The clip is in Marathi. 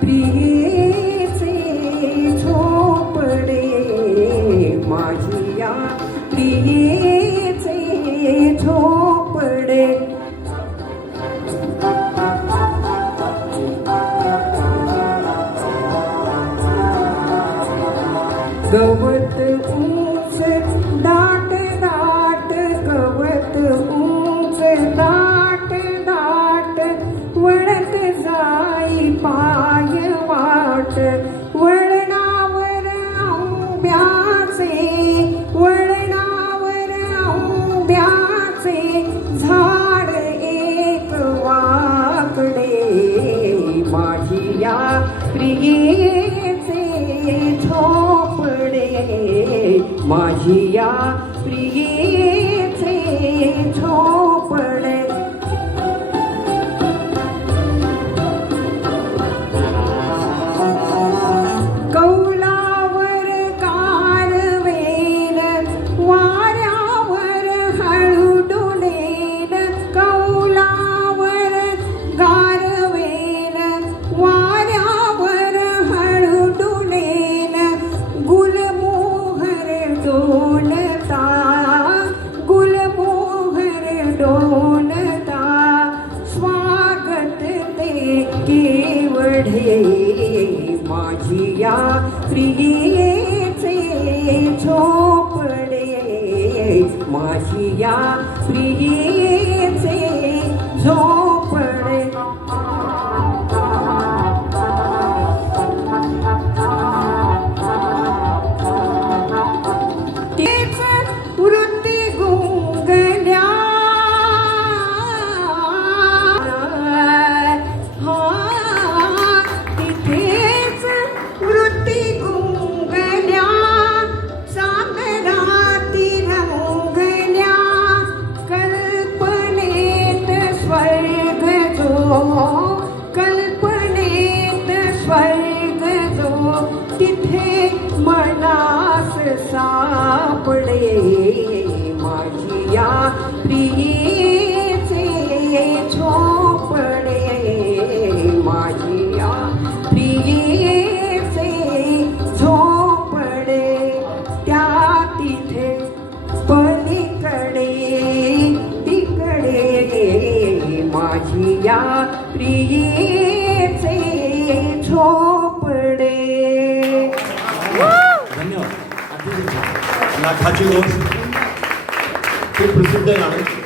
प्रियेचे झोपडे माझी या प्रियेचे झोपडे. गवत उंच दाट दाट गवत उंच दाट दाट वळत जाई पाय वाट वळणावर आंब्याचे वळणावर आंब्याचे झाड एक वाकडे माझी या प्रियेचे झोपडे माझी या प्रियेचे झोपडे. कौलावर कारवेल वाऱ्यावर हळू डोलेल कौलावर गारवेल वाऱ्यावर हळू डोलेल गुलमोहर डोलता गुलमोहर डोलता स्वागत ते केवढे माझी या प्रियेचे झोपडे माझी या प्रियेचे झोपडे. वृत्ती गुंगल्या तिथेच वृत्ती गुंगल्या चांदराती रंगल्या कल्पनेत स्वर्ग जो कल्पनेत स्वर्ग जो तिथे मनास सापडे माझी या प्रियेचे झोपडे माझी या प्रियेचे झोपडे. त्या तिथे पलीकडे तिकडे माझी या प्रियेचे झोपडे. धन्यवाद. लाखाची गोष्ट खूप प्रसिद्ध आहे.